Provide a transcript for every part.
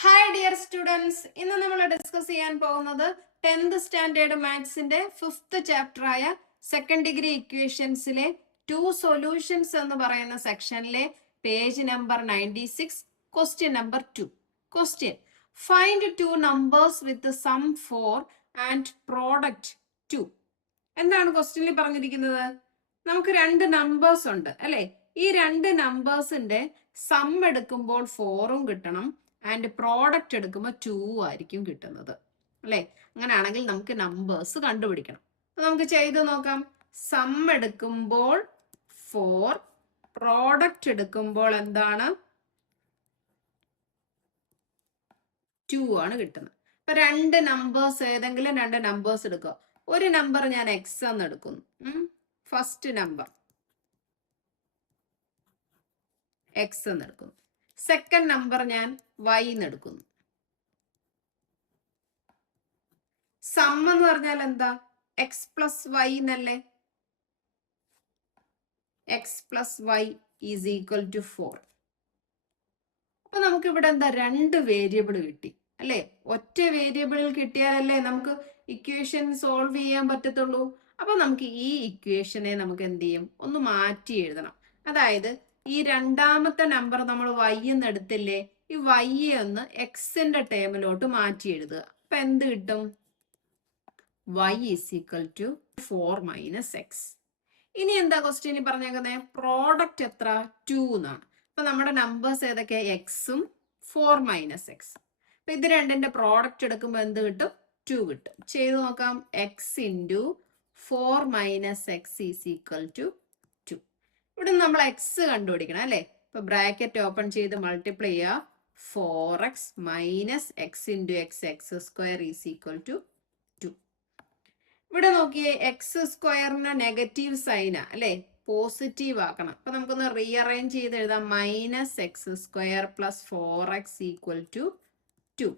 Hi dear students, ഇന്ന് നമ്മൾ discuss ചെയ്യാൻ പോകുന്നത് 10th സ്റ്റാൻഡേർഡ് മാത്സിന്റെ 5th ചാപ്റ്റർ ആയ സെക്കൻഡ് ഡിഗ്രി ഇക്വേഷൻസിലെ 2 സൊല്യൂഷൻസ് എന്ന് പറയുന്ന സെക്ഷനിലെ page number 96, question number 2. Question: find 2 numbers with sum 4 and product 2. എന്താണ് ക്വസ്റ്റ്യനിൽ പറഞ്ഞിരിക്കുന്നത്? നമുക്ക് 2 നമ്പേഴ്സ് ഉണ്ട് അല്ലെ? ഈ 2 നമ്പേഴ്സിന്റെ സം എടുക്കുമ്പോൾ 4ഉം കിട്ടണം, ആൻഡ് പ്രോഡക്റ്റ് എടുക്കുമ്പോൾ 2 ആയിരിക്കും കിട്ടുന്നത് അല്ലെ? അങ്ങനെയാണെങ്കിൽ നമുക്ക് നമ്പേഴ്സ് കണ്ടുപിടിക്കണം. അപ്പൊ നമുക്ക് ചെയ്ത് നോക്കാം. സം എടുക്കുമ്പോൾ 4, പ്രോഡക്റ്റ് എടുക്കുമ്പോൾ എന്താണ്? 2 ആണ് കിട്ടുന്നത്. അപ്പൊ 2 നമ്പേഴ്സ്, ഏതെങ്കിലും 2 നമ്പേഴ്സ് എടുക്കുക. ഒരു നമ്പർ ഞാൻ എക്സ് എന്ന് എടുക്കുന്നു. ഫസ്റ്റ് നമ്പർ എക്സ് എന്ന് എടുക്കുന്നു. സെക്കൻഡ് നമ്പർ ഞാൻ വൈ എന്ന് എടുക്കുന്നു. സം എന്ന് പറഞ്ഞാൽ എന്താ? എക്സ് പ്ലസ് വൈ എന്നല്ലേ? X plus y is equal to 4. അപ്പൊ നമുക്ക് ഇവിടെ എന്താ? 2 വേരിയബിൾ കിട്ടി അല്ലെ? ഒറ്റ വേരിയബിളിൽ കിട്ടിയാലല്ലേ നമുക്ക് ഇക്വേഷൻ സോൾവ് ചെയ്യാൻ പറ്റത്തുള്ളൂ. അപ്പൊ നമുക്ക് ഈ ഇക്വേഷനെ നമുക്ക് എന്ത് ചെയ്യും? ഒന്ന് മാറ്റി എഴുതണം. അതായത് ഈ രണ്ടാമത്തെ നമ്പർ നമ്മൾ വൈ എന്ന് എടുത്തില്ലേ, ഈ വൈ ഒന്ന് എക്സിന്റെ ടേമിലോട്ട് മാറ്റി എഴുതുക. അപ്പൊ എന്ത് കിട്ടും? y is equal to 4 minus x. ഇനി എന്താ ക്വസ്റ്റ്യനിൽ പറഞ്ഞേക്കുന്നത്? പ്രോഡക്റ്റ് എത്ര? 2 എന്നാണ്. അപ്പൊ നമ്മുടെ നമ്പേഴ്സ് ഏതൊക്കെ? എക്സും 4 മൈനസ് എക്സ്. അപ്പൊ ഇത് രണ്ടിന്റെ പ്രോഡക്റ്റ് എടുക്കുമ്പോൾ എന്ത് കിട്ടും? 2 കിട്ടും. ചെയ്ത് നോക്കാം. X into 4 minus x is equal to 2. ഇവിടെ നമ്മൾ എക്സ് കണ്ടുപിടിക്കണം അല്ലെ? ഇപ്പൊ ബ്രാക്കറ്റ് ഓപ്പൺ ചെയ്ത് മൾട്ടിപ്ലൈ ചെയ്യുക. 4x minus x into x, x square is equal to 2. ഇവിടെ നോക്കിയേ, എക്സ് സ്ക്വയറിന് നെഗറ്റീവ് സൈനാ അല്ലെ? പോസിറ്റീവ് ആക്കണം. അപ്പൊ നമുക്കൊന്ന് റീഅറേഞ്ച് ചെയ്ത് എഴുതാം. Minus x square plus 4x equal to 2.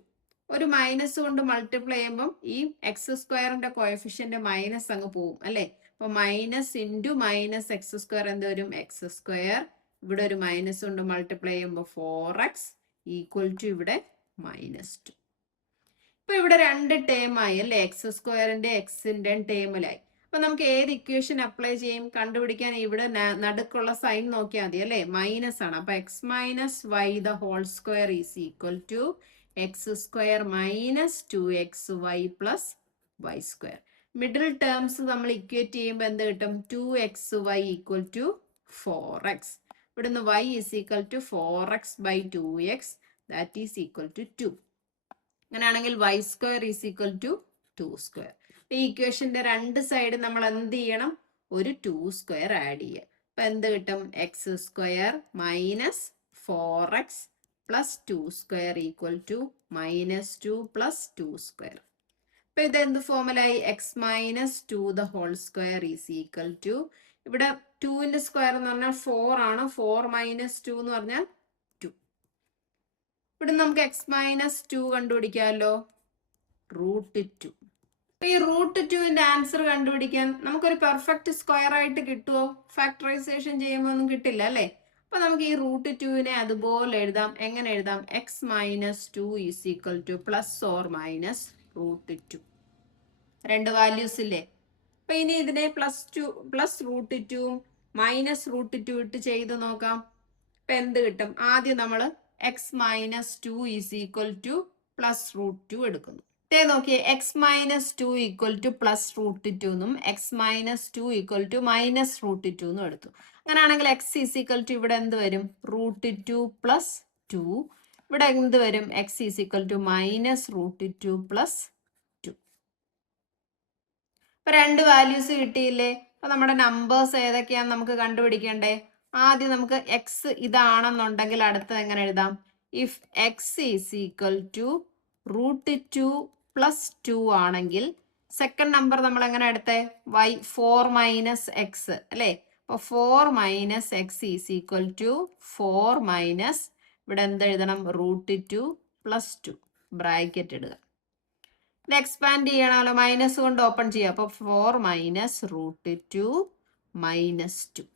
ഒരു മൈനസ് കൊണ്ട് മൾട്ടിപ്ലൈ ചെയ്യുമ്പോൾ ഈ എക്സ് സ്ക്വയറിന്റെ കോഎഫിഷ്യന്റ് മൈനസ് അങ്ങ് പോവും അല്ലെ? അപ്പൊ minus into minus x square എന്ത് വരും? X square. ഇവിടെ ഒരു മൈനസ് കൊണ്ട് മൾട്ടിപ്ലൈ ചെയ്യുമ്പോൾ 4x ഈക്വൽ ടു ഇവിടെ -2. ഇപ്പൊ ഇവിടെ 2 ടേം ആയി അല്ലെ? എക്സ് സ്ക്വയറിന്റെ എക്സിന്റെ ടേമിലായി. അപ്പൊ നമുക്ക് ഏത് ഇക്വേഷൻ അപ്ലൈ ചെയ്യും? കണ്ടുപിടിക്കാൻ ഇവിടെ നടുക്കുള്ള സൈൻ നോക്കിയാൽ മതി അല്ലെ? മൈനസ് ആണ്. അപ്പൊ x minus y the whole square is equal to x square minus 2xy plus y square. Middle terms നമ്മൾ ഇക്വേറ്റ് ചെയ്യുമ്പോൾ എന്ത് കിട്ടും? 2xy equal to 4x. ഇവിടുന്ന് y is equal to 4x by 2x, that is equal to 2. അങ്ങനെയാണെങ്കിൽ y square is equal to 2 square. ഈ ഇക്വേഷന്റെ 2 side നമ്മൾ എന്ത് ചെയ്യണം? ഒരു 2 സ്ക്വയർ ആഡ് ചെയ്യുക. അപ്പൊ എന്ത് കിട്ടും? X square minus 4x plus 2 square equal to -2 plus 2 square. അപ്പൊ ഇത് എന്ത് ഫോമിലായി? X minus 2 the whole square is equal to, ഇവിടെ 2ന്റെ സ്ക്വയർ എന്ന് പറഞ്ഞാൽ 4 ആണ്. 4 മൈനസ് 2 എന്ന് പറഞ്ഞാൽ 2. ഇവിടെ നമുക്ക് എക്സ് മൈനസ് 2 കണ്ടുപിടിക്കാമല്ലോ. √2. ഈ √2ന്റെ ആൻസർ കണ്ടുപിടിക്കാൻ നമുക്കൊരു പെർഫെക്റ്റ് സ്ക്വയർ ആയിട്ട് കിട്ടുമോ? ഫാക്ടറൈസേഷൻ ചെയ്യുമ്പോൾ ഒന്നും കിട്ടില്ല അല്ലെ? അപ്പൊ നമുക്ക് ഈ √2നെ അതുപോലെ എഴുതാം. എങ്ങനെ എഴുതാം? X minus 2 is equal to plus or minus √2. 2 values ഇല്ലേ? അപ്പൊ ഇനി ഇതിനെ പ്ലസ് √2 മൈനസ് √2 ഇട്ട് ചെയ്ത് നോക്കാം. ഇപ്പൊ എന്ത് കിട്ടും? ആദ്യം നമ്മൾ x minus 2 is equal to plus √2 എടുക്കുന്നു. നോക്കിയേ, x minus 2 equal to plus √2 എന്നും x minus 2 equal to minus √2 എന്നും എടുത്തു. അങ്ങനെയാണെങ്കിൽ എക്സ് ഈസ് ഈക്വൽ ടു ഇവിടെ എന്ത് വരും? √2 പ്ലസ് 2. ഇവിടെ എന്ത് വരും? X is equal to minus √2 plus 2. ഇപ്പൊ 2 വാല്യൂസ് കിട്ടിയില്ലേ? അപ്പൊ നമ്മുടെ നമ്പേഴ്സ് ഏതൊക്കെയാന്ന് നമുക്ക് കണ്ടുപിടിക്കണ്ടേ? ആദ്യം നമുക്ക് എക്സ് ഇതാണെന്നുണ്ടെങ്കിൽ അടുത്തത് എങ്ങനെ എഴുതാം? If x is equal to √2 plus 2 ആണെങ്കിൽ സെക്കൻഡ് നമ്പർ നമ്മൾ എങ്ങനെ എടുത്തേ? y 4 മൈനസ് എക്സ് അല്ലെ? അപ്പൊ 4 minus x is equal to 4 minus, ഇവിടെ എന്ത് എഴുതണം? √2 പ്ലസ് 2 ബ്രാക്കറ്റ് ഇടുക. ഇത് എക്സ്പാൻഡ് ചെയ്യണമല്ലോ, മൈനസ് കൊണ്ട് ഓപ്പൺ ചെയ്യുക. അപ്പൊ 4 മൈനസ് √2 മൈനസ് 2.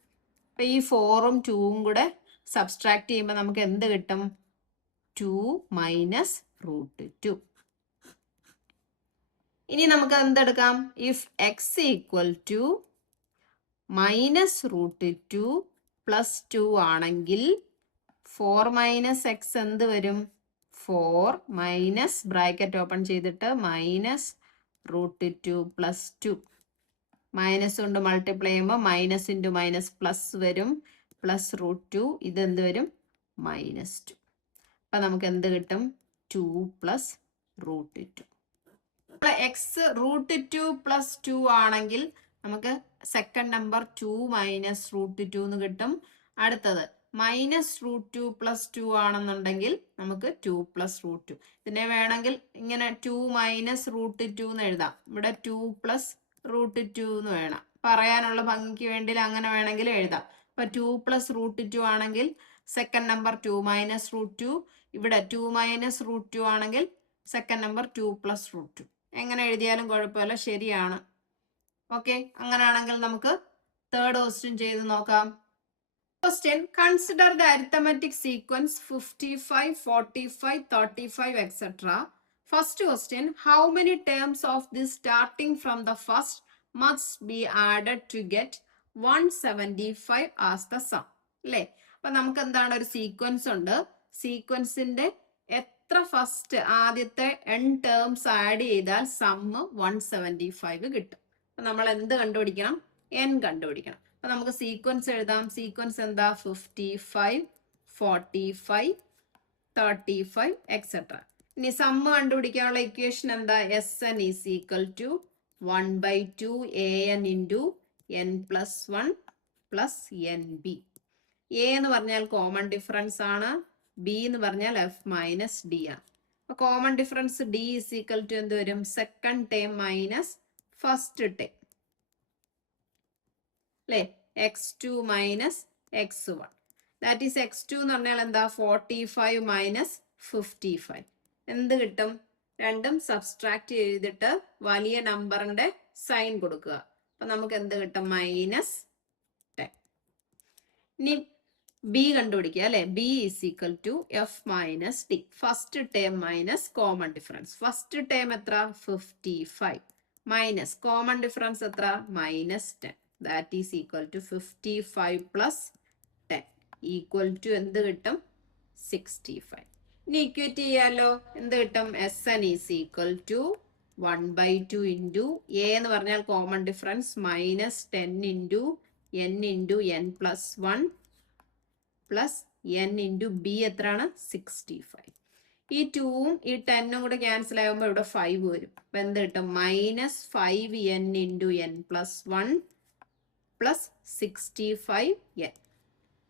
അപ്പൊ ഈ 4ഉം 2ഉം കൂടെ സബ്സ്ട്രാക്ട് ചെയ്യുമ്പോൾ നമുക്ക് എന്ത് കിട്ടും? 2 മൈനസ് റൂട്ട് 2. ഇനി നമുക്ക് എന്തെടുക്കാം? If x equal to minus root 2 plus 2 ആണെങ്കിൽ 4 മൈനസ് എക്സ് എന്ത് വരും? 4 മൈനസ് ബ്രാക്കറ്റ് ഓപ്പൺ ചെയ്തിട്ട് മൈനസ് റൂട്ട് 2 പ്ലസ് 2. മൈനസ് കൊണ്ട് മൾട്ടിപ്ലൈ ചെയ്യുമ്പോൾ മൈനസ് ഇൻറ്റു മൈനസ് പ്ലസ് വരും. പ്ലസ് റൂട്ട് 2 ഇതെന്ത് വരും? മൈനസ് 2. അപ്പം നമുക്ക് എന്ത് കിട്ടും? 2 പ്ലസ് റൂട്ട് 2. അപ്പോൾ എക്സ് റൂട്ട് 2 പ്ലസ് 2 ആണെങ്കിൽ നമുക്ക് സെക്കൻഡ് നമ്പർ 2 മൈനസ് റൂട്ട് 2 എന്ന് കിട്ടും. അടുത്തത് മൈനസ് റൂട്ട് 2 പ്ലസ് 2 ആണെന്നുണ്ടെങ്കിൽ നമുക്ക് 2 പ്ലസ് റൂട്ട് 2. ഇതിനെ വേണമെങ്കിൽ ഇങ്ങനെ 2 മൈനസ് റൂട്ട് 2 എന്ന് എഴുതാം. ഇവിടെ 2 പ്ലസ് റൂട്ട് 2 എന്ന് വേണം പറയാനുള്ള ഭംഗിക്ക് വേണ്ടി, അങ്ങനെ വേണമെങ്കിൽ എഴുതാം. അപ്പൊ 2 പ്ലസ് റൂട്ട് 2 ആണെങ്കിൽ സെക്കൻഡ് നമ്പർ 2 മൈനസ് റൂട്ട് 2. ഇവിടെ 2 മൈനസ് റൂട്ട് 2 ആണെങ്കിൽ സെക്കൻഡ് നമ്പർ 2 പ്ലസ് റൂട്ട് 2. എങ്ങനെ എഴുതിയാലും കുഴപ്പമില്ല, ശരിയാണ്. ഓക്കെ, അങ്ങനെയാണെങ്കിൽ നമുക്ക് തേർഡ് ക്വസ്റ്റ്യൻ ചെയ്ത് നോക്കാം. Question, consider the arithmetic sequence 55, 45, 35, etc. First question, how many terms of this starting from the first must be added to get 175 as the sum? അല്ലേ? അപ്പൊ നമുക്ക് എന്താണ്, ഒരു സീക്വൻസ് ഉണ്ട്. സീക്വൻസിന്റെ എത്ര ഫസ്റ്റ് ആദ്യത്തെ n ടേംസ് ആഡ് ചെയ്താൽ സമ്മ് 175 കിട്ടും. അപ്പൊ നമ്മൾ എന്ത് കണ്ടുപിടിക്കണം? n കണ്ടുപിടിക്കണം. അപ്പൊ നമുക്ക് സീക്വൻസ് എഴുതാം. സീക്വൻസ് എന്താ? 55, 45, 35, എക്സെട്ര. ഇനി സമ്മ് കണ്ടുപിടിക്കാനുള്ള ഇക്വേഷൻ എന്താ? Sn is equal to 1/2 an into n plus 1 plus nb. a എന്ന് പറഞ്ഞാൽ കോമൺ ഡിഫറൻസ് ആണ്. b എന്ന് പറഞ്ഞാൽ f മൈനസ് d ആണ്. അപ്പൊ common difference d is equal to എന്ത് വരും? Second term minus first term അല്ലേ? x2 minus x1. That is x2 എന്ന് പറഞ്ഞാൽ എന്താ? 45 മൈനസ് 55. എന്ത് കിട്ടും? രണ്ടും സബ്സ്ട്രാക്ട് ചെയ്തിട്ട് വലിയ നമ്പറിന്റെ സൈൻ കൊടുക്കുക. അപ്പൊ നമുക്ക് എന്ത് കിട്ടും? മൈനസ് 10. ഇനി b കണ്ടുപിടിക്കുക അല്ലെ? b is equal to f minus d. First term minus common difference. First term എത്ര? 55 മൈനസ് കോമൺ ഡിഫറൻസ് എത്ര? Minus 10. That is equal to 55 plus 10 equal to എന്ത് കിട്ടും? 65. ഇനി ഇക്വേറ്റ് ചെയ്യാലോ. എന്ത് കിട്ടും? Sn is equal to 1/2 into a എന്ന് പറഞ്ഞാൽ common difference minus 10 into n plus 1 plus n into b എത്രയാണ്? 65. ഈ 2ഉം ഈ 10ഉം കൂടെ ക്യാൻസൽ ആകുമ്പോൾ ഇവിടെ 5 വരും. അപ്പൊ എന്ത് കിട്ടും? Minus 5n into n plus 1 plus 65n.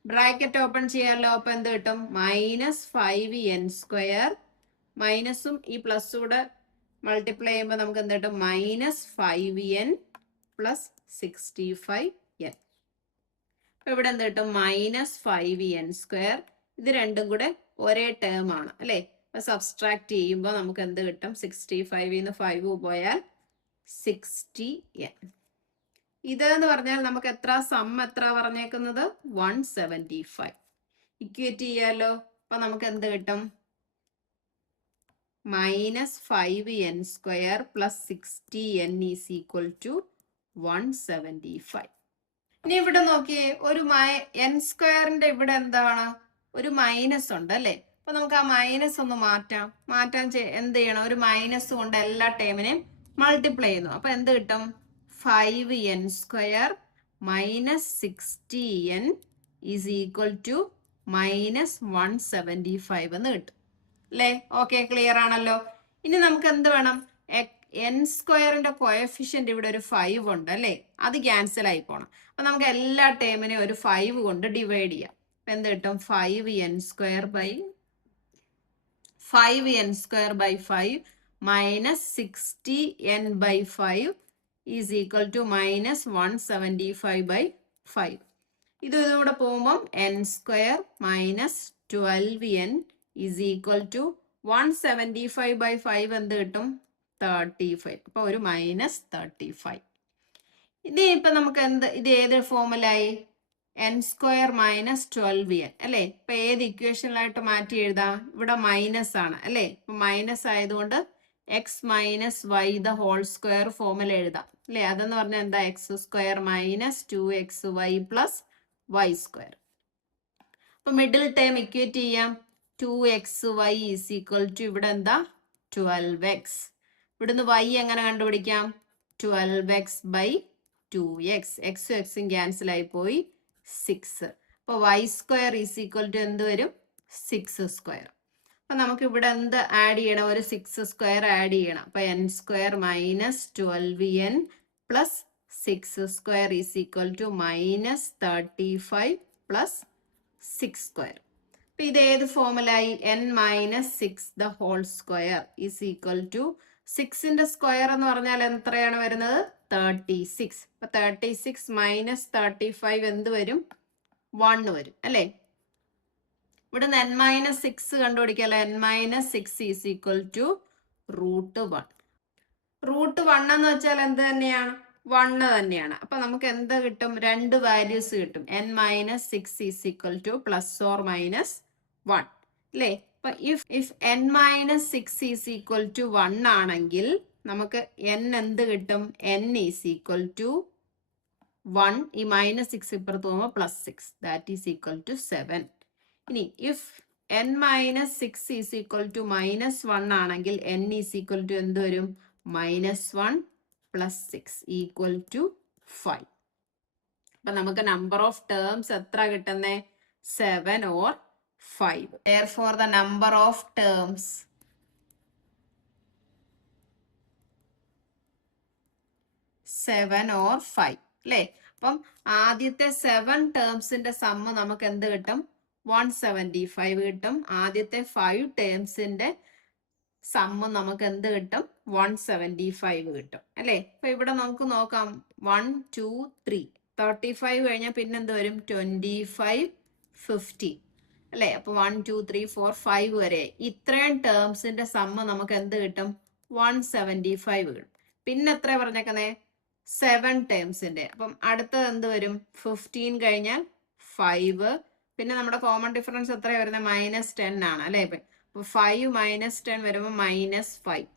Bracket open ചെയ്യാമല്ലോ. അപ്പൊ എന്ത് കിട്ടും? മൈനസ് 5n സ്ക്വയർ മൈനസും ഈ പ്ലസ് കൂടെ മൾട്ടിപ്ലൈ ചെയ്യുമ്പോൾ നമുക്ക് എന്ത് കിട്ടും? Minus 5n plus 65n. അപ്പൊ ഇവിടെ എന്ത് കിട്ടും? Minus 5n square. ഇത് രണ്ടും കൂടെ ഒരേ ടേം ആണ് അല്ലെ? അപ്പൊ സബ്സ്ട്രാക്ട് ചെയ്യുമ്പോൾ നമുക്ക് എന്ത് കിട്ടും? 65 5 പോയാൽ 60n. ഇതെന്ന് പറഞ്ഞാൽ നമുക്ക് എത്ര? സം എത്ര പറഞ്ഞേക്കുന്നത്? 175. ഇക്വേറ്റ് ചെയ്യാലോ. അപ്പൊ നമുക്ക് എന്ത് കിട്ടും? Minus 5n square plus 60n is equal to 175. ഇനി ഇവിടെ നോക്കിയേ, ഒരു n സ്ക്വയറിന്റെ ഇവിടെ എന്താണ്? ഒരു മൈനസ് ഉണ്ട് അല്ലെ? അപ്പൊ നമുക്ക് ആ മൈനസ് ഒന്ന് മാറ്റാൻ എന്ത് ചെയ്യണം? ഒരു മൈനസ് കൊണ്ട് എല്ലാ ടേമിനെയും മൾട്ടിപ്ലൈ ചെയ്യുന്നു. അപ്പൊ എന്ത് കിട്ടും? 5n square minus 60n is equal to minus 175 എന്ന് കിട്ടും അല്ലേ? ഓക്കെ, ക്ലിയർ ആണല്ലോ. ഇനി നമുക്ക് എന്ത് വേണം? n സ്ക്വയറിന്റെ കോഎഫിഷ്യന്റ് ഇവിടെ ഒരു 5 ഉണ്ട് അല്ലേ? അത് ക്യാൻസൽ ആയി പോണം. അപ്പൊ നമുക്ക് എല്ലാ ടേമിനെയും ഒരു 5 കൊണ്ട് ഡിവൈഡ് ചെയ്യാം. എന്ത് കിട്ടും? 5n square by 5 minus 60n by 5 is equal to minus 175 by 5. ഇതും കൂടെ പോകുമ്പോൾ n square minus 12n is equal to 175 by 5 എന്ത് കിട്ടും? 35. അപ്പൊ ഒരു മൈനസ് 35. ഇത് ഇപ്പൊ നമുക്ക് എന്ത്? ഇത് ഏത് ഫോമിലായി? എൻ സ്ക്വയർ മൈനസ് 12n അല്ലേ? ഇപ്പൊ ഏത് ഇക്വേഷനിലായിട്ട് മാറ്റി എഴുതാം? ഇവിടെ മൈനസ് ആണ് അല്ലേ? ഇപ്പൊ മൈനസ് ആയതുകൊണ്ട് x minus y the whole square ഫോമിൽ എഴുതാം അല്ലേ? അതെന്ന് പറഞ്ഞാൽ എന്താ? X square minus 2xy plus y square. അപ്പൊ മിഡിൽ ടേം ഇക്വേറ്റ് ചെയ്യാം. 2xy ഈസ് ഈക്വൽ ടു ഇവിടെ എന്താ? 12x. ഇവിടുന്ന് y എങ്ങനെ കണ്ടുപിടിക്കാം? 12x by 2x. എക്സും എക്സും ക്യാൻസൽ ആയി പോയി 6. അപ്പൊ y square is equal to എന്ത് വരും? 6 സ്ക്വയർ. അപ്പൊ നമുക്ക് ഇവിടെ എന്ത് ആഡ് ചെയ്യണം? ഒരു 6 സ്ക്വയർ ആഡ് ചെയ്യണം. അപ്പൊ n square minus 12n plus 6 square is equal to minus 35 plus 6 square. അപ്പൊ ഇത് ഏത് ഫോമിലായി? n minus 6 the whole square is equal to 6ന്റെ സ്ക്വയർ എന്ന് പറഞ്ഞാൽ എത്രയാണ് വരുന്നത്? 36. അപ്പൊ 36 മൈനസ് 35 എന്ത് വരും? 1 വരും അല്ലേ? ഇവിടുന്ന് n മൈനസ് 6 കണ്ടുപിടിക്കാമല്ലോ. n minus 6 is equal to √1. √1 എന്ന് വെച്ചാൽ എന്ത് തന്നെയാണ്? 1 തന്നെയാണ്. അപ്പൊ നമുക്ക് എന്ത് കിട്ടും? രണ്ട് വാല്യൂസ് കിട്ടും. n minus 6 is equal to plus or minus 1 അല്ലേ? അപ്പൊ if n minus 6 is equal to 1 ആണെങ്കിൽ നമുക്ക് n എന്ത് കിട്ടും? n is equal to 1. ഈ മൈനസ് 6 ഇപ്പുറത്ത് പോകുമ്പോൾ plus 6, that is equal to 7. ഇനി if n minus 6 is equal to minus 1 ആണെങ്കിൽ n ഈസ് ഈക്വൽ ടു എന്ത് വരും? Minus 1 plus 6 equal to 5. അപ്പൊ നമുക്ക് നമ്പർ ഓഫ് ടേംസ് എത്ര കിട്ടുന്നേ? 7 or 5. Therefore the number of terms 7 or 5 അല്ലേ? അപ്പം ആദ്യത്തെ 7 ടേംസിന്റെ സമ്മ് നമുക്ക് എന്ത് കിട്ടും? 175 കിട്ടും. ആദ്യത്തെ 5 ടേംസിന്റെ സമ്മ് നമുക്ക് എന്ത് കിട്ടും? 175 കിട്ടും അല്ലേ? അപ്പൊ ഇവിടെ നമുക്ക് നോക്കാം. 1 2 3 35 കഴിഞ്ഞാൽ പിന്നെ എന്ത് വരും? 25 15 അല്ലേ? അപ്പൊ 1 2 3 4 5 വരെ ഇത്രയും ടേംസിന്റെ സമ്മ് നമുക്ക് എന്ത് കിട്ടും? 175 കിട്ടും. പിന്നെ എത്ര പറഞ്ഞേക്കുന്നേ? 7 ടേംസിന്റെ. അപ്പം അടുത്തത് എന്ത് വരും? 15 കഴിഞ്ഞാൽ 5. പിന്നെ നമ്മുടെ കോമൺ ഡിഫറൻസ് എത്രയാണ് വരുന്നത്? മൈനസ് 10 ആണ് അല്ലേ? അപ്പൊ 5 മൈനസ് 10 വരുമ്പോൾ മൈനസ് 5.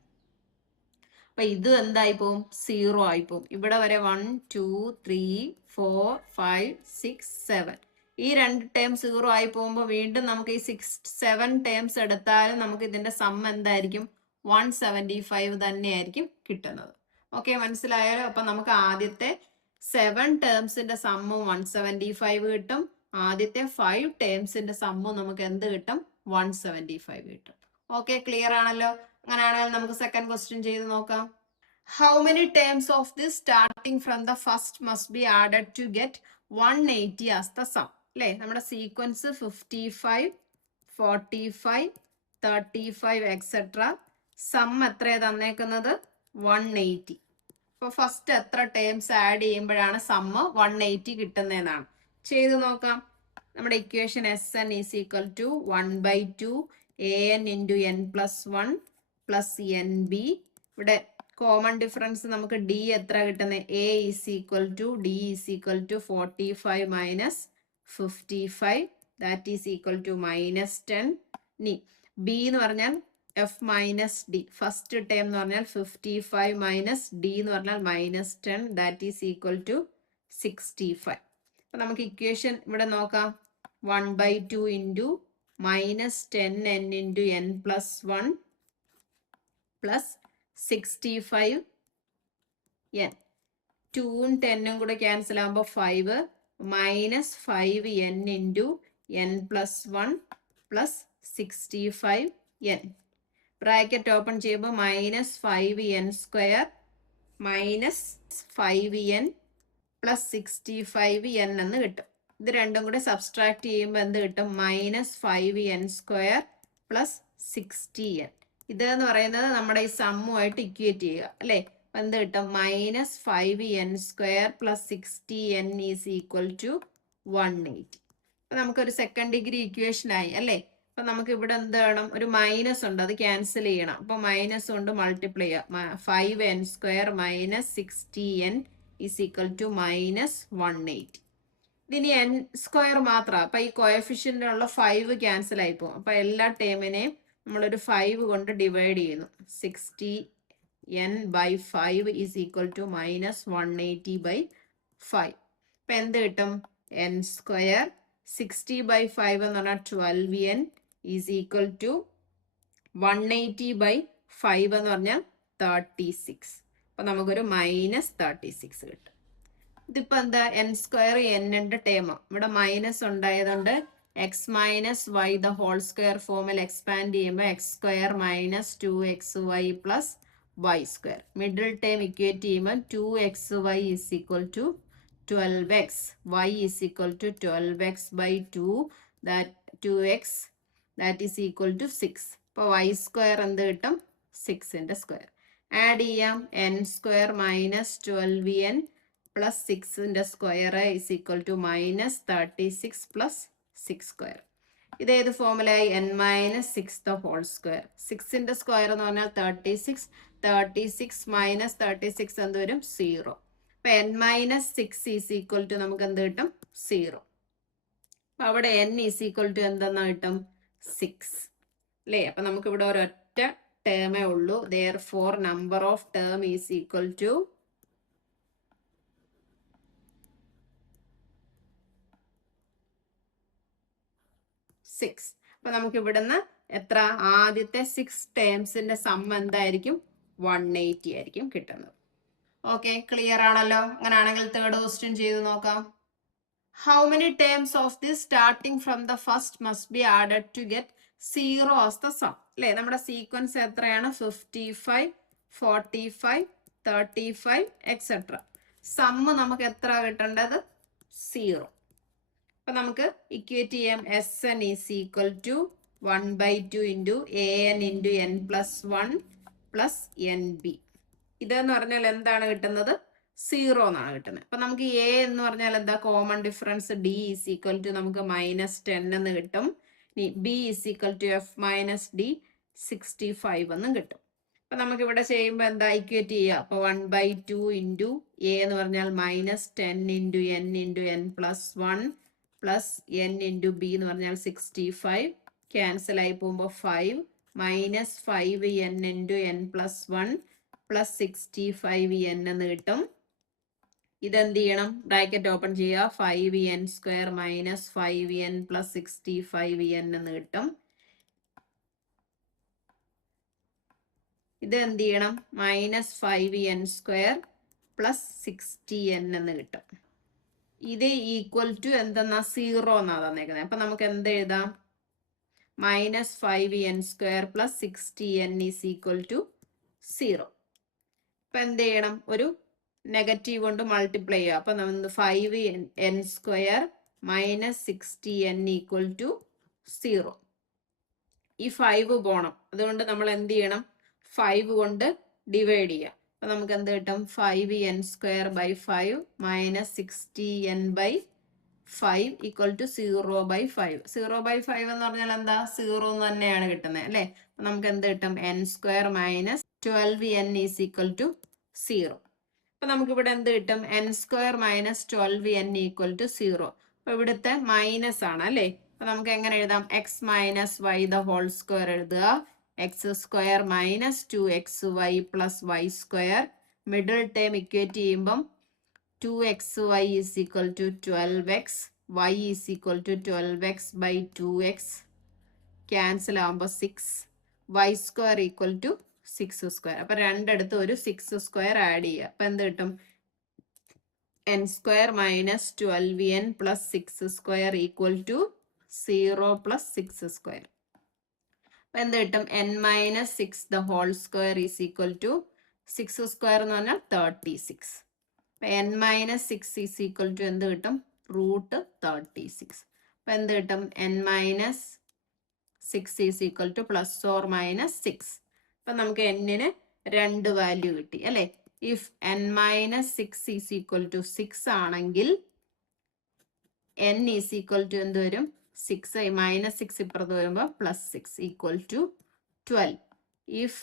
അപ്പൊ ഇത് എന്തായി പോവും? 0 ആയി പോവും. ഇവിടെ വരെ 1 2 3 4 5 6 7 ഈ രണ്ട് ടേം 0 ആയി പോകുമ്പോൾ വീണ്ടും നമുക്ക് ഈ 7 ടേംസ് എടുത്താലും നമുക്ക് ഇതിന്റെ സം എന്തായിരിക്കും? 175 തന്നെയായിരിക്കും കിട്ടുന്നത്. ഓക്കെ, മനസ്സിലായാലോ? അപ്പൊ നമുക്ക് ആദ്യത്തെ 7 ടേംസിന്റെ സമ്മും 175 കിട്ടും. ആദ്യത്തെ 5 ടേംസിന്റെ സമ്മും നമുക്ക് എന്ത് കിട്ടും? 175 കിട്ടും. ഓക്കെ, ക്ലിയർ ആണല്ലോ? അങ്ങനെയാണെങ്കിൽ നമുക്ക് സെക്കൻഡ് ക്വസ്റ്റ്യൻ ചെയ്ത് നോക്കാം. How many terms of this starting from the first must be added to get 180 as the sum? അല്ലേ? നമ്മുടെ സീക്വൻസ് 55 45 35 എക്സെട്ര. സം എത്ര തന്നേക്കുന്നത്? 180. അപ്പൊ ഫസ്റ്റ് എത്ര ടേംസ് ആഡ് ചെയ്യുമ്പോഴാണ് സമ്മ് 180 കിട്ടുന്നതെന്നാണ്. ചെയ്ത് നോക്കാം. നമ്മുടെ equation SN is equal to 1/2 AN into n plus 1 plus NB. ഇവിടെ കോമൺ ഡിഫറൻസ് നമുക്ക് D എത്ര കിട്ടുന്നത്? A is equal to D is equal to 45 minus 55, that is equal to minus 10. ഇനി B എന്ന് പറഞ്ഞാൽ F minus D. First term എന്ന് പറഞ്ഞാൽ 55 minus D എന്ന് പറഞ്ഞാൽ minus 10, that is equal to 65. അപ്പൊ നമുക്ക് ഇക്വേഷൻ ഇവിടെ നോക്കാം. 1/2 into minus 10n into n plus 1 plus 65 n. 2ഉം 10ഉം കൂടെ ക്യാൻസൽ ആകുമ്പോൾ 5 minus 5n into n plus 1 plus 65 n. Bracket open ചെയ്യുമ്പോൾ minus 5n square minus 5n plus 65n എന്ന് കിട്ടും. ഇത് രണ്ടും കൂടെ സബ്സ്ട്രാക്ട് ചെയ്യുമ്പോൾ എന്ത് കിട്ടും? Minus 5n square plus 60n. ഇതെന്ന് പറയുന്നത് നമ്മുടെ ഈ സമ്മുമായിട്ട് ഇക്വേറ്റ് ചെയ്യുക അല്ലേ? അപ്പൊ എന്ത് കിട്ടും? Minus 5n square plus 60n is equal to 180. അപ്പൊ നമുക്കൊരു സെക്കൻഡ് ഡിഗ്രി ഇക്വേഷൻ ആയി അല്ലേ? അപ്പൊ നമുക്ക് ഇവിടെ എന്ത് വേണം? ഒരു മൈനസ് ഉണ്ട്, അത് ക്യാൻസൽ ചെയ്യണം. അപ്പൊ മൈനസ് കൊണ്ട് മൾട്ടിപ്ലൈ ചെയ്യുക. 5n square minus 60n is equal to minus 180. ഇതിനി n സ്ക്വയർ മാത്രമാണ്. അപ്പൊ ഈ കോയഫിഷ്യൻ്റിലുള്ള 5 ക്യാൻസൽ ആയി പോകും. അപ്പൊ എല്ലാ ടേമിനെയും നമ്മളൊരു 5 കൊണ്ട് ഡിവൈഡ് ചെയ്യുന്നു. 60 n by 5 is equal to minus 180 by 5. അപ്പൊ എന്ത് കിട്ടും? n സ്ക്വയർ 60 by 5 എന്ന് പറഞ്ഞാൽ 12n is equal to 180 by 5 എന്ന് പറഞ്ഞാൽ 36. അപ്പൊ നമുക്കൊരു -36 കിട്ടും. ഇതിപ്പോ എന്താ? n സ്ക്വയർ n-ന്റെ ടേം ഇവിടെ മൈനസ് ഉണ്ടായതുകൊണ്ട് x minus y the whole square ഫോമിൽ എക്സ്പാൻഡ് ചെയ്യുമ്പോൾ x square minus 2xy plus y square. Middle term equate ചെയ്യുമ്പോൾ 2xy is equal to 12x, y is equal to 12x by 2, that 2x that is equal to 6. അപ്പോൾ y square എന്ത് കിട്ടും? 6-ന്റെ square. Add ചെയ്യാം. n square minus 12n plus 6-ന്റെ square is equal to minus 36 plus 6 square. ഇത് ഏത് ഫോമിലായി? n minus 6 the whole square. 6-ന്റെ സ്ക്വയർ എന്ന് പറഞ്ഞാൽ 36. 36 മൈനസ് 36 എന്ത് വരും? 0. അപ്പൊ n minus 6 is equal to നമുക്ക് എന്ത് കിട്ടും? 0. അപ്പൊ അവിടെ n ഈസ് ഈക്വൽ ടു എന്തെന്നാ കിട്ടും? 6 അല്ലേ? അപ്പൊ നമുക്ക് ഇവിടെ ഒരൊറ്റ ടേമേ ഉള്ളൂ. therefore number of term is equal to 6. അപ്പൊ നമുക്ക് ഇവിടുന്ന് എത്ര? ആദ്യത്തെ 6 ടേംസിന്റെ സം എന്തായിരിക്കും? 180 ആയിരിക്കും കിട്ടുന്നത്. ഓക്കെ, ക്ലിയർ ആണല്ലോ? അങ്ങനെയാണെങ്കിൽ തേർഡ് ക്വസ്റ്റ്യൻ ചെയ്ത് നോക്കാം. How many terms of this starting from the first must be added to get 0 as the sum? അല്ലേ, നമ്മുടെ സീക്വൻസ് എത്രയാണ്? 55, 45, 35 എക്സെട്ര. സമ്മ് നമുക്ക് എത്ര കിട്ടേണ്ടത്? 0. അപ്പൊ നമുക്ക് ഇക്വേറ്റ് ചെയ്യാം. Sn is equal to 1/2 into an into n plus 1 plus nb. ഇതെന്ന് പറഞ്ഞാൽ എന്താണ് കിട്ടുന്നത്? 0 എന്നാണ് കിട്ടുന്നത്. അപ്പൊ നമുക്ക് a എന്ന് പറഞ്ഞാൽ എന്താ? Common difference d is equal to നമുക്ക് -10 എന്ന് കിട്ടും. ഇനി b is equal to f minus d 65 എന്നും കിട്ടും. അപ്പൊ നമുക്ക് ഇവിടെ ചെയ്യുമ്പോൾ എന്താ? ഇക്വേറ്റ് ചെയ്യുക. അപ്പൊ 1/2 ഇൻറ്റു a എന്ന് പറഞ്ഞാൽ -10 into n into n plus 1 plus n into B എന്ന് പറഞ്ഞാൽ 65. ക്യാൻസൽ ആയി പോകുമ്പോൾ 5 minus 5n into n plus 1 plus 65n എന്ന് കിട്ടും. ഇതെന്ത് ചെയ്യണം? ബ്രാക്കറ്റ് ഓപ്പൺ ചെയ്യുക. 5n square minus 5n plus 65n എന്ന് കിട്ടും. ഇത് എന്ത് ചെയ്യണം? Minus 5n square plus 60n എന്ന് കിട്ടും. ഇത് ഈക്വൽ ടു എന്തെന്നാ? 0 എന്നാ തന്നേക്കുന്നത്. അപ്പൊ നമുക്ക് എന്ത് എഴുതാം? -5n square plus 60n is equal to 0. അപ്പൊ എന്ത് ചെയ്യണം? ഒരു നെഗറ്റീവ് കൊണ്ട് മൾട്ടിപ്ലൈ ചെയ്യുക. അപ്പൊ നമ്മൾ 5n square minus 60n equal to 0. ഈ 5 പോണം. അതുകൊണ്ട് നമ്മൾ എന്ത് ചെയ്യണം? 5 കൊണ്ട് ഡിവൈഡ് ചെയ്യുക. അപ്പൊ നമുക്ക് എന്ത് കിട്ടും? 5n square by 5 minus 60n by 5 equal to 0/5. 0/5 എന്ന് പറഞ്ഞാൽ എന്താ? 0 എന്ന് തന്നെയാണ് കിട്ടുന്നത് അല്ലേ? അപ്പൊ നമുക്ക് എന്ത് കിട്ടും? n square minus 12n is equal to 0. അപ്പൊ നമുക്ക് ഇവിടെ എന്ത് കിട്ടും? n square minus 12n equal to 0. അപ്പൊ ഇവിടുത്തെ മൈനസ് ആണ് അല്ലേ? അപ്പൊ നമുക്ക് എങ്ങനെ എഴുതാം? X minus y the whole square എഴുതുക. X square minus 2xy plus y square. Middle term equate ചെയ്യുമ്പം 2xy is equal to 12x, y is equal to 12x by 2x. Cancel ആകുമ്പോൾ 6, y square equal to 6 square. അപ്പൊ രണ്ടിടത്ത് ഒരു 6 square add ചെയ്യുക. അപ്പൊ എന്ത് കിട്ടും? n square minus 12n plus 6 square equal to 0 plus 6 square. അപ്പൊ എന്ത് കിട്ടും? n minus 6 the whole square is equal to 6 square എന്ന് പറഞ്ഞാൽ 36. അപ്പൊ n minus 6 is equal to എന്ത് കിട്ടും? √36. അപ്പൊ എന്ത് കിട്ടും? n minus 6 is equal to plus or minus 6. അപ്പൊ നമുക്ക് n-ന് 2 വാല്യൂ കിട്ടി അല്ലെ? If n minus 6 is equal to 6 ആണെങ്കിൽ n ഈസ് ഈക്വൽ ടു എന്ത് വരും? 6 മൈനസ് 6 ഇപ്പുറത്ത് വരുമ്പോൾ plus 6 equal to 12. If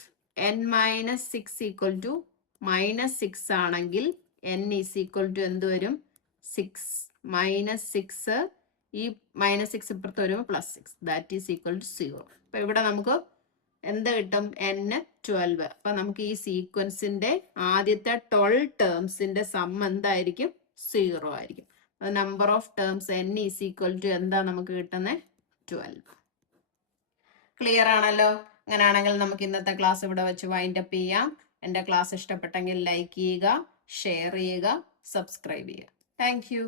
n minus 6 equal to -6 ആണെങ്കിൽ n ഈസ് ഈക്വൽ ടു എന്ത് വരും? 6 മൈനസ് 6 ഈ മൈനസ് 6 ഇപ്പുറത്ത് വരുമ്പോൾ plus 6 that is equal to 0. അപ്പൊ ഇവിടെ നമുക്ക് എന്ത് കിട്ടും? n 12. അപ്പൊ നമുക്ക് ഈ സീക്വൻസിന്റെ ആദ്യത്തെ 12 ടേംസിന്റെ സം എന്തായിരിക്കും? 0 ആയിരിക്കും. Number of terms n is equal to എന്താ നമുക്ക് കിട്ടുന്നത്? 12. ക്ലിയർ ആണല്ലോ? അങ്ങനെയാണെങ്കിൽ നമുക്ക് ഇന്നത്തെ ക്ലാസ് ഇവിടെ വെച്ച് വൈൻഡ് അപ്പ് ചെയ്യാം. എൻ്റെ ക്ലാസ് ഇഷ്ടപ്പെട്ടെങ്കിൽ ലൈക്ക് ചെയ്യുക, ഷെയർ ചെയ്യുക, സബ്സ്ക്രൈബ് ചെയ്യുക. Thank you.